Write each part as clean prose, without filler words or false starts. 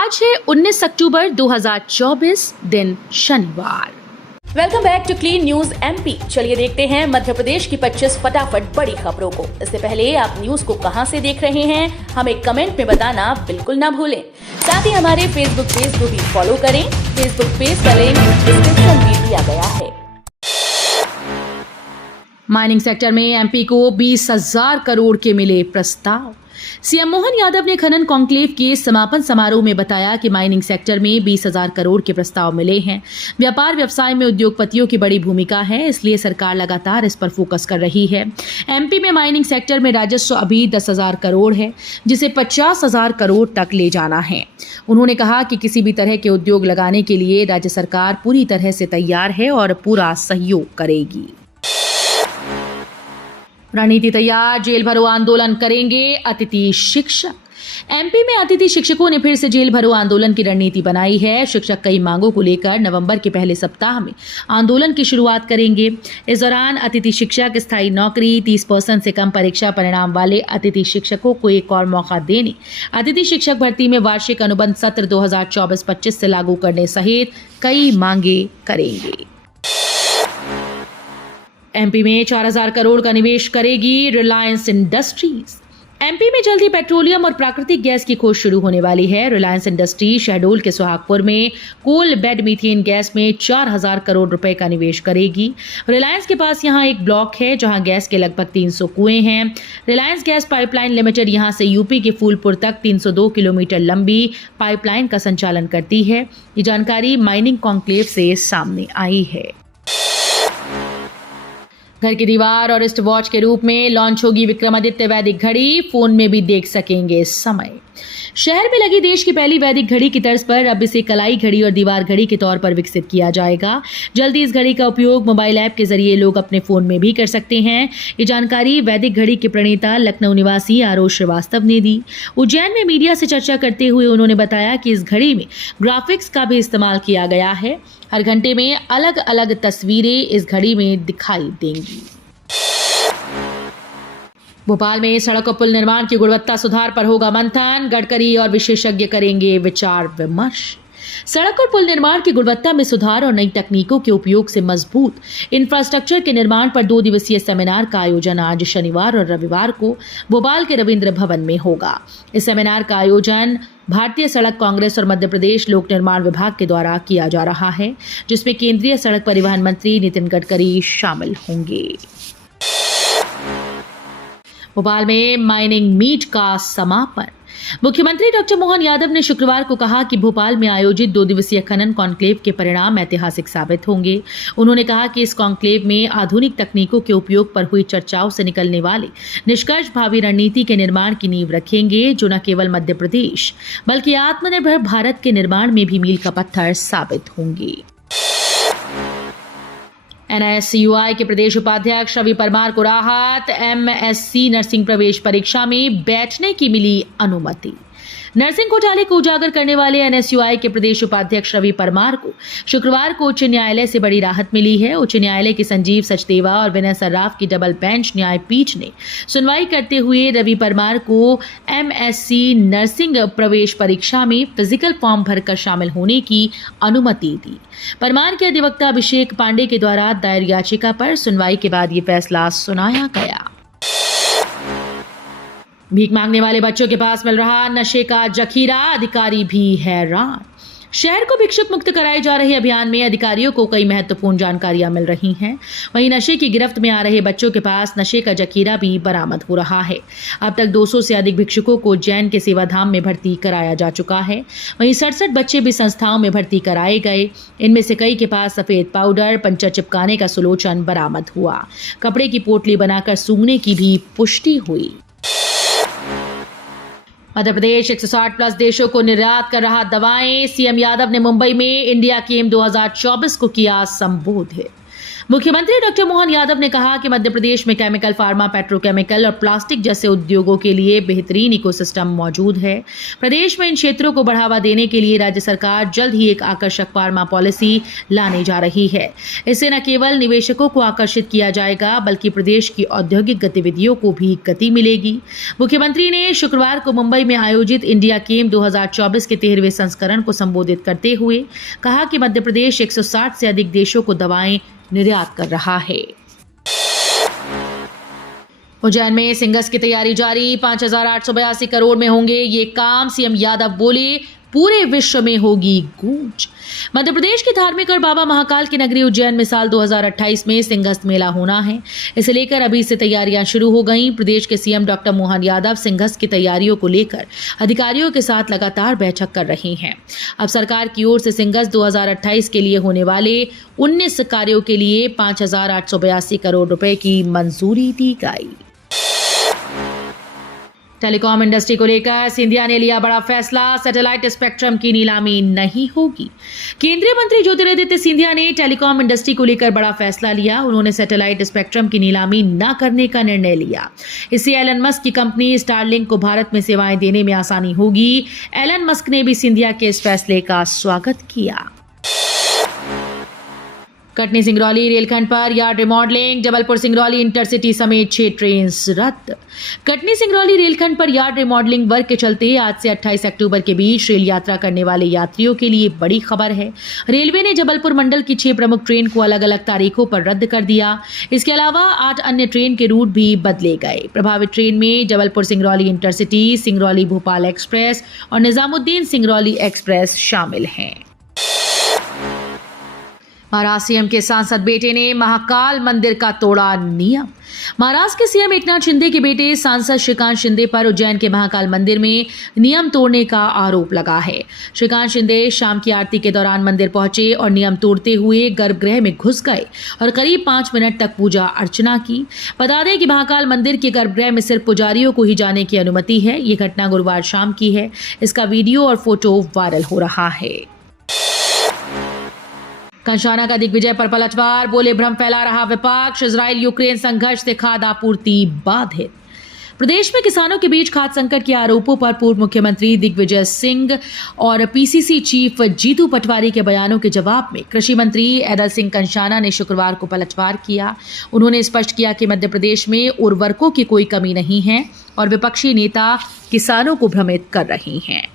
आज है 19 अक्टूबर 2024, दिन शनिवार। Welcome back to clean news MP. चलिए देखते हैं मध्य प्रदेश की 25 फटाफट बड़ी खबरों को। इससे पहले आप न्यूज को कहां से देख रहे हैं, हमें कमेंट में बताना बिल्कुल ना भूलें। साथ ही हमारे फेसबुक पेज को भी फॉलो करें। फेसबुक पेज का लिंक डिस्क्रिप्शन में दिया गया है। माइनिंग सेक्टर में एमपी को 20,000 करोड़ के मिले प्रस्ताव। सीएम मोहन यादव ने खनन कॉन्क्लेव के समापन समारोह में बताया कि माइनिंग सेक्टर में 20,000 करोड़ के प्रस्ताव मिले हैं। व्यापार व्यवसाय में उद्योगपतियों की बड़ी भूमिका है, इसलिए सरकार लगातार इस पर फोकस कर रही है। एमपी में माइनिंग सेक्टर में राजस्व अभी 10,000 करोड़ है, जिसे 50,000 करोड़ तक ले जाना है। उन्होंने कहा कि किसी भी तरह के उद्योग लगाने के लिए राज्य सरकार पूरी तरह से तैयार है और पूरा सहयोग करेगी। रणनीति तैयार, जेल भरो आंदोलन करेंगे अतिथि शिक्षक। एमपी में अतिथि शिक्षकों ने फिर से जेल भरो आंदोलन की रणनीति बनाई है। शिक्षक कई मांगों को लेकर नवंबर के पहले सप्ताह में आंदोलन की शुरुआत करेंगे। इस दौरान अतिथि शिक्षक, स्थायी नौकरी, 30% से कम परीक्षा परिणाम वाले अतिथि शिक्षकों को एक और मौका देने, अतिथि शिक्षक भर्ती में वार्षिक अनुबंध सत्र 2024-25 से लागू करने सहित कई मांगे करेंगे। एमपी में 4,000 करोड़ का निवेश करेगी रिलायंस इंडस्ट्रीज। एमपी में जल्द ही पेट्रोलियम और प्राकृतिक गैस की खोज शुरू होने वाली है। रिलायंस इंडस्ट्री शहडोल के सुहागपुर में कोल बेड मीथेन गैस में 4,000 करोड़ रुपए का निवेश करेगी। रिलायंस के पास यहां एक ब्लॉक है जहां गैस के लगभग 300 कुएं हैं। रिलायंस गैस पाइपलाइन लिमिटेड यहां से यूपी के फूलपुर तक 302 किलोमीटर लंबी पाइपलाइन का संचालन करती है। ये जानकारी माइनिंग कॉन्क्लेव से सामने आई है। घर की दीवार और रिस्ट वॉच के रूप में लॉन्च होगी विक्रमादित्य वैदिक घड़ी। फोन में भी देख सकेंगे समय। शहर में लगी देश की पहली वैदिक घड़ी की तर्ज पर अब इसे कलाई घड़ी और दीवार घड़ी के तौर पर विकसित किया जाएगा। जल्दी इस घड़ी का उपयोग मोबाइल ऐप के जरिए लोग अपने फोन में भी कर सकते हैं। ये जानकारी वैदिक घड़ी के प्रणेता लखनऊ निवासी आरोश श्रीवास्तव ने दी। उज्जैन में मीडिया से चर्चा करते हुए उन्होंने बताया कि इस घड़ी में ग्राफिक्स का भी इस्तेमाल किया गया है। हर घंटे में अलग अलग तस्वीरें इस घड़ी में दिखाई देंगी। भोपाल में सड़क और पुल निर्माण की गुणवत्ता सुधार पर होगा मंथन। गडकरी और विशेषज्ञ करेंगे विचार विमर्श। सड़क और पुल निर्माण की गुणवत्ता में सुधार और नई तकनीकों के उपयोग से मजबूत इंफ्रास्ट्रक्चर के निर्माण पर 2 दिवसीय सेमिनार का आयोजन आज शनिवार और रविवार को भोपाल के रविंद्र भवन में होगा। इस सेमिनार का आयोजन भारतीय सड़क कांग्रेस और मध्य प्रदेश लोक निर्माण विभाग के द्वारा किया जा रहा है, जिसमें केंद्रीय सड़क परिवहन मंत्री नितिन गडकरी शामिल होंगे। भोपाल में माइनिंग मीट का समापन। मुख्यमंत्री डॉक्टर मोहन यादव ने शुक्रवार को कहा कि भोपाल में आयोजित 2 दिवसीय खनन कॉन्क्लेव के परिणाम ऐतिहासिक साबित होंगे। उन्होंने कहा कि इस कॉन्क्लेव में आधुनिक तकनीकों के उपयोग पर हुई चर्चाओं से निकलने वाले निष्कर्ष भावी रणनीति के निर्माण की नींव रखेंगे, जो न केवल मध्य प्रदेश बल्कि आत्मनिर्भर भारत के निर्माण में भी मील का पत्थर साबित होंगे। एनएसयूआई के प्रदेश उपाध्यक्ष रवि परमार को राहत। एमएससी नर्सिंग प्रवेश परीक्षा में बैठने की मिली अनुमति। नर्सिंग घोटाले को उजागर करने वाले एनएसयूआई के प्रदेश उपाध्यक्ष रवि परमार को शुक्रवार को उच्च न्यायालय से बड़ी राहत मिली है। उच्च न्यायालय की संजीव सचदेवा और विनय सर्राफ की डबल बेंच न्यायपीठ ने सुनवाई करते हुए रवि परमार को एमएससी नर्सिंग प्रवेश परीक्षा में फिजिकल फॉर्म भरकर शामिल होने की अनुमति दी। परमार के अधिवक्ता अभिषेक पांडे के द्वारा दायर याचिका पर सुनवाई के बाद ये फैसला सुनाया गया। भीख मांगने वाले बच्चों के पास मिल रहा नशे का जखीरा, अधिकारी भी हैरान। शहर को भिक्षुक मुक्त कराए जा रहे अभियान में अधिकारियों को कई महत्वपूर्ण जानकारियां मिल रही हैं। वहीं नशे की गिरफ्त में आ रहे बच्चों के पास नशे का जखीरा भी बरामद हो रहा है। अब तक 200 से अधिक भिक्षुकों को उज्जैन के सेवाधाम में भर्ती कराया जा चुका है। वहीं 67 बच्चे भी संस्थाओं में भर्ती कराए गए। इनमें से कई के पास सफेद पाउडर, पंचा चिपकाने का सुलोचन बरामद हुआ। कपड़े की पोटली बनाकर सूंघने की भी पुष्टि हुई। मध्य प्रदेश 160 प्लस देशों को निर्यात कर रहा दवाएं। सीएम यादव ने मुंबई में इंडिया केम 2024 को किया संबोधित। मुख्यमंत्री डॉक्टर मोहन यादव ने कहा कि मध्य प्रदेश में केमिकल, फार्मा, पेट्रोकेमिकल और प्लास्टिक जैसे उद्योगों के लिए बेहतरीन इकोसिस्टम मौजूद है। प्रदेश में इन क्षेत्रों को बढ़ावा देने के लिए राज्य सरकार जल्द ही एक आकर्षक फार्मा पॉलिसी लाने जा रही है। इससे न केवल निवेशकों को आकर्षित किया जाएगा बल्कि प्रदेश की औद्योगिक गतिविधियों को भी गति मिलेगी। मुख्यमंत्री ने शुक्रवार को मुंबई में आयोजित इंडिया केम 2024 के 13वें संस्करण को संबोधित करते हुए कहा कि मध्य प्रदेश 160 से अधिक देशों को दवाएं निर्यात कर रहा है। उज्जैन में सिंगस की तैयारी जारी, 5,882 करोड़ में होंगे ये काम, सीएम यादव बोले पूरे विश्व में होगी गूंज। मध्य प्रदेश की धार्मिक और बाबा महाकाल की नगरी उज्जैन में साल 2028 में सिंगस्त मेला होना है। इसे लेकर अभी से तैयारियां शुरू हो गईं। प्रदेश के सीएम डॉक्टर मोहन यादव सिंगस्त की तैयारियों को लेकर अधिकारियों के साथ लगातार बैठक कर रहे हैं। अब सरकार की ओर से सिंगस्त 2028 के लिए होने वाले 19 कार्यों के लिए 5,882 करोड़ रुपए की मंजूरी दी गई। टेलीकॉम इंडस्ट्री को लेकर सिंधिया ने लिया बड़ा फैसला, सैटेलाइट स्पेक्ट्रम की नीलामी नहीं होगी। केंद्रीय मंत्री ज्योतिरादित्य सिंधिया ने टेलीकॉम इंडस्ट्री को लेकर बड़ा फैसला लिया। उन्होंने सैटेलाइट स्पेक्ट्रम की नीलामी न करने का निर्णय लिया। इससे एलन मस्क की कंपनी स्टारलिंक को भारत में सेवाएं देने में आसानी होगी। एलन मस्क ने भी सिंधिया के इस फैसले का स्वागत किया। कटनी सिंगरौली रेलखंड पर yard remodelling, Jabalpur Singrauli intercity समेत 6 ट्रेन रद्द। कटनी सिंगरौली रेलखंड पर यार्ड रिमॉडलिंग वर्क के चलते आज से 28 अक्टूबर के बीच रेल यात्रा करने वाले यात्रियों के लिए बड़ी खबर है। रेलवे ने जबलपुर मंडल की 6 प्रमुख ट्रेन को अलग अलग तारीखों पर रद्द कर दिया। इसके अलावा 8 अन्य ट्रेन के रूट भी बदले गए। प्रभावित ट्रेन में जबलपुर सिंगरौली इंटरसिटी, सिंगरौली भोपाल एक्सप्रेस और निजामुद्दीन सिंगरौली एक्सप्रेस शामिल हैं। महाराष्ट्र सीएम के सांसद बेटे ने महाकाल मंदिर का तोड़ा नियम। महाराष्ट्र के सीएम एकनाथ शिंदे के बेटे सांसद श्रीकांत शिंदे पर उज्जैन के महाकाल मंदिर में नियम तोड़ने का आरोप लगा है। श्रीकांत शिंदे शाम की आरती के दौरान मंदिर पहुंचे और नियम तोड़ते हुए गर्भगृह में घुस गए और करीब 5 मिनट तक पूजा अर्चना की। बता दें कि महाकाल मंदिर के गर्भगृह में सिर्फ पुजारियों को ही जाने की अनुमति है। ये घटना गुरुवार शाम की है। इसका वीडियो और फोटो वायरल हो रहा है। कंशाना का दिग्विजय पर पलटवार, बोले भ्रम फैला रहा विपक्ष, इजराइल यूक्रेन संघर्ष से खाद्य आपूर्ति बाधित। प्रदेश में किसानों के बीच खाद्य संकट के आरोपों पर पूर्व मुख्यमंत्री दिग्विजय सिंह और पीसीसी चीफ जीतू पटवारी के बयानों के जवाब में कृषि मंत्री ऐदल सिंह कंशाना ने शुक्रवार को पलटवार किया। उन्होंने स्पष्ट किया कि मध्य प्रदेश में उर्वरकों की कोई कमी नहीं है और विपक्षी नेता किसानों को भ्रमित कर रहे हैं।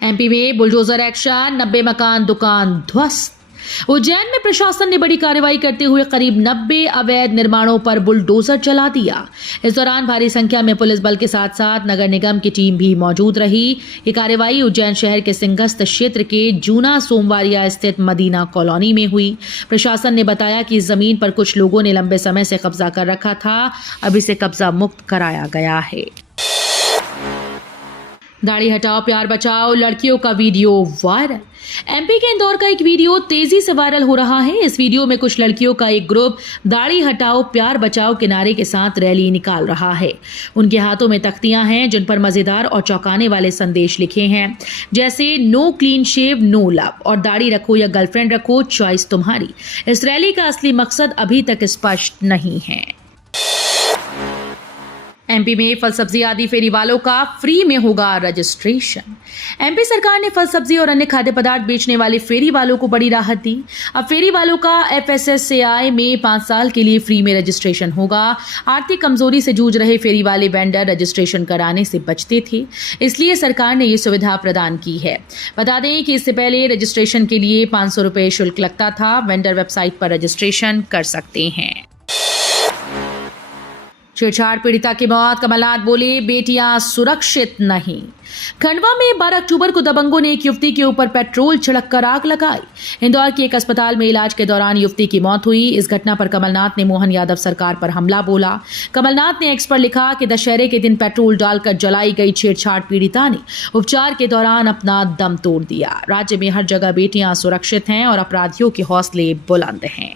एमपी में बुलडोजर एक्शन, 90 मकान दुकान ध्वस्त। उज्जैन में प्रशासन ने बड़ी कार्रवाई करते हुए करीब 90 अवैध निर्माणों पर बुलडोजर चला दिया। इस दौरान भारी संख्या में पुलिस बल के साथ साथ नगर निगम की टीम भी मौजूद रही। ये कार्रवाई उज्जैन शहर के सिंगस्त क्षेत्र के जूना सोमवारिया स्थित मदीना कॉलोनी में हुई। प्रशासन ने बताया कि इस जमीन पर कुछ लोगों ने लंबे समय से कब्जा कर रखा था। अब इसे कब्जा मुक्त कराया गया है। दाढ़ी हटाओ प्यार बचाओ, लड़कियों का वीडियो वायरल। एमपी के इंदौर का एक वीडियो तेजी से वायरल हो रहा है। इस वीडियो में कुछ लड़कियों का एक ग्रुप दाढ़ी हटाओ प्यार बचाओ के नारे के साथ रैली निकाल रहा है। उनके हाथों में तख्तियां हैं जिन पर मजेदार और चौंकाने वाले संदेश लिखे हैं, जैसे no clean shave no love और दाढ़ी रखो या गर्लफ्रेंड रखो, चॉइस तुम्हारी। इस रैली का असली मकसद अभी तक स्पष्ट नहीं है। एमपी में फल सब्जी आदि फेरी वालों का फ्री में होगा रजिस्ट्रेशन। एमपी सरकार ने फल सब्जी और अन्य खाद्य पदार्थ बेचने वाले फेरी वालों को बड़ी राहत दी। अब फेरी वालों का एफएसएसएआई में 5 साल के लिए फ्री में रजिस्ट्रेशन होगा। आर्थिक कमजोरी से जूझ रहे फेरी वाले वेंडर रजिस्ट्रेशन कराने से बचते थे, इसलिए सरकार ने ये सुविधा प्रदान की है। बता दें कि इससे पहले रजिस्ट्रेशन के लिए 500 रुपये शुल्क लगता था। वेंडर वेबसाइट पर रजिस्ट्रेशन कर सकते हैं। छेड़छाड़ पीड़िता की मौत, कमलनाथ बोले बेटियां सुरक्षित नहीं। खंडवा में 12 अक्टूबर को दबंगों ने एक युवती के ऊपर पेट्रोल छिड़क कर आग लगाई। इंदौर के एक अस्पताल में इलाज के दौरान युवती की मौत हुई। इस घटना पर कमलनाथ ने मोहन यादव सरकार पर हमला बोला। कमलनाथ ने एक्स पर लिखा कि दशहरे के दिन पेट्रोल डालकर जलाई गई छेड़छाड़ पीड़िता ने उपचार के दौरान अपना दम तोड़ दिया। राज्य में हर जगह बेटियां सुरक्षित हैं और अपराधियों के हौसले बुलंद हैं।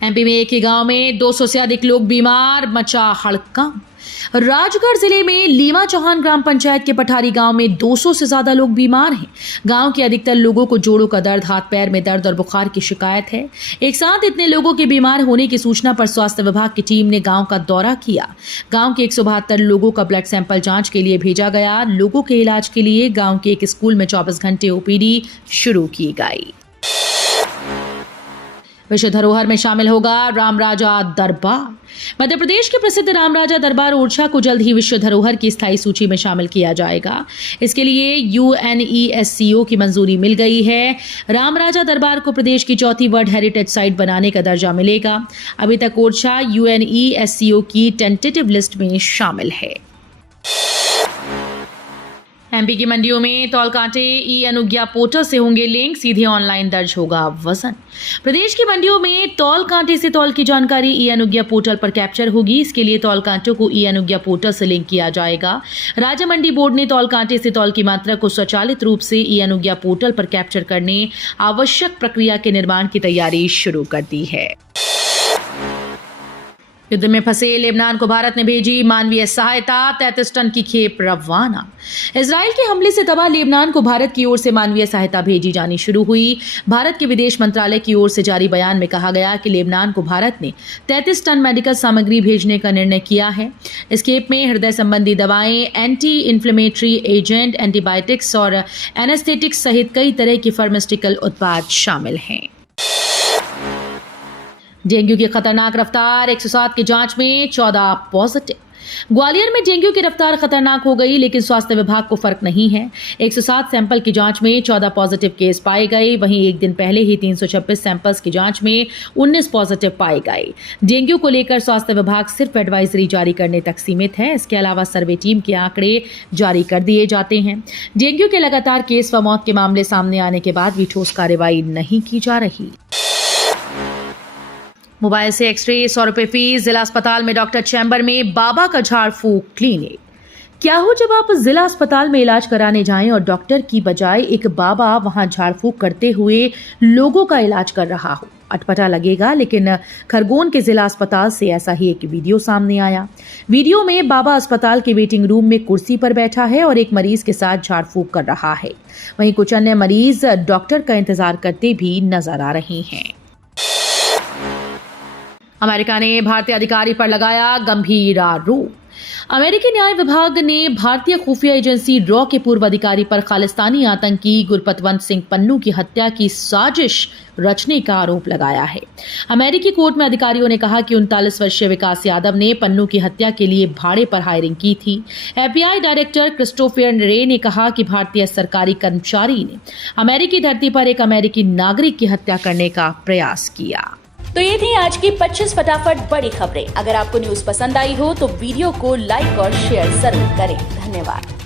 एमपी में एक ही गांव में 200 से अधिक लोग बीमार, मचा हड़कंप। राजगढ़ जिले में लीमा चौहान ग्राम पंचायत के पठारी गांव में 200 से ज्यादा लोग बीमार हैं। गांव के अधिकतर लोगों को जोड़ों का दर्द, हाथ पैर में दर्द और बुखार की शिकायत है। एक साथ इतने लोगों के बीमार होने की सूचना पर स्वास्थ्य विभाग की टीम ने गांव का दौरा किया। गांव के 172 लोगों का ब्लड सैंपल जांच के लिए भेजा गया। लोगों के इलाज के लिए गांव के एक स्कूल में 24 घंटे ओपीडी शुरू की गई। विश्व धरोहर में शामिल होगा रामराजा दरबार। मध्य प्रदेश के प्रसिद्ध रामराजा दरबार ओरछा को जल्द ही विश्व धरोहर की स्थायी सूची में शामिल किया जाएगा। इसके लिए UNESCO की मंजूरी मिल गई है। रामराजा दरबार को प्रदेश की चौथी वर्ल्ड हेरिटेज साइट बनाने का दर्जा मिलेगा। अभी तक ओरछा UNESCO की टेंटेटिव लिस्ट में शामिल है। एमपी की मंडियों में तौल कांटे ई-अनुज्ञा पोर्टल से होंगे लिंक, सीधे ऑनलाइन दर्ज होगा वजन। प्रदेश की मंडियों में तौल कांटे से तौल की जानकारी ई-अनुज्ञा पोर्टल पर कैप्चर होगी। इसके लिए तौल कांटों को ई-अनुज्ञा पोर्टल से लिंक किया जाएगा। राज्य मंडी बोर्ड ने तौल कांटे से तौल की मात्रा को स्वचालित रूप से ई-अनुज्ञा पोर्टल पर कैप्चर करने आवश्यक प्रक्रिया के निर्माण की तैयारी शुरू कर दी है। युद्ध में फंसे लेबनान को भारत ने भेजी मानवीय सहायता, 33 टन की खेप रवाना। इजराइल के हमले से तबाह लेबनान को भारत की ओर से मानवीय सहायता भेजी जानी शुरू हुई। भारत के विदेश मंत्रालय की ओर से जारी बयान में कहा गया कि लेबनान को भारत ने 33 टन मेडिकल सामग्री भेजने का निर्णय किया है। इस खेप में हृदय संबंधी दवाएं, एंटी इन्फ्लेमेटरी एजेंट, एंटीबायोटिक्स और एनेस्थेटिक्स सहित कई तरह की फार्मास्यूटिकल उत्पाद शामिल हैं। डेंगू की खतरनाक रफ्तार, 107 की जांच में 14 पॉजिटिव। ग्वालियर में डेंगू की रफ्तार खतरनाक हो गई, लेकिन स्वास्थ्य विभाग को फर्क नहीं है। 107 सैंपल की जांच में 14 पॉजिटिव केस पाए गए। वहीं एक दिन पहले ही 326 सैंपल्स की जांच में 19 पॉजिटिव पाए गए। डेंगू को लेकर स्वास्थ्य विभाग सिर्फ एडवाइजरी जारी करने तक सीमित है। इसके अलावा सर्वे टीम के आंकड़े जारी कर दिए जाते हैं। डेंगू के लगातार केस व मौत के मामले सामने आने के बाद भी ठोस कार्रवाई नहीं की जा रही। मोबाइल से एक्सरे, 100 रुपए फीस। जिला अस्पताल में डॉक्टर चैम्बर में बाबा का झाड़ फूक क्लिनिक। क्या हो जब आप जिला अस्पताल में इलाज कराने जाएं और डॉक्टर की बजाय एक बाबा वहां झाड़ फूक करते हुए लोगों का इलाज कर रहा हो? अटपटा लगेगा, लेकिन खरगोन के जिला अस्पताल से ऐसा ही एक वीडियो सामने आया। वीडियो में बाबा अस्पताल के वेटिंग रूम में कुर्सी पर बैठा है और एक मरीज के साथ झाड़ फूक कर रहा है। वहीं कुछ अन्य मरीज डॉक्टर का इंतजार करते भी नजर आ रहे हैं। अमेरिका ने भारतीय अधिकारी पर लगाया गंभीर आरोप। अमेरिकी न्याय विभाग ने भारतीय खुफिया एजेंसी रॉ के पूर्व अधिकारी पर खालिस्तानी आतंकी गुरपतवंत सिंह पन्नू की हत्या की साजिश रचने का आरोप लगाया है। अमेरिकी कोर्ट में अधिकारियों ने कहा कि 39 वर्षीय विकास यादव ने पन्नू की हत्या के लिए भाड़े पर हायरिंग की थी। FBI डायरेक्टर क्रिस्टोफर रे ने कहा कि भारतीय सरकारी कर्मचारी ने अमेरिकी धरती पर एक अमेरिकी नागरिक की हत्या करने का प्रयास किया। तो ये थी आज की 25 फटाफट बड़ी खबरें। अगर आपको न्यूज पसंद आई हो तो वीडियो को लाइक और शेयर जरूर करें। धन्यवाद।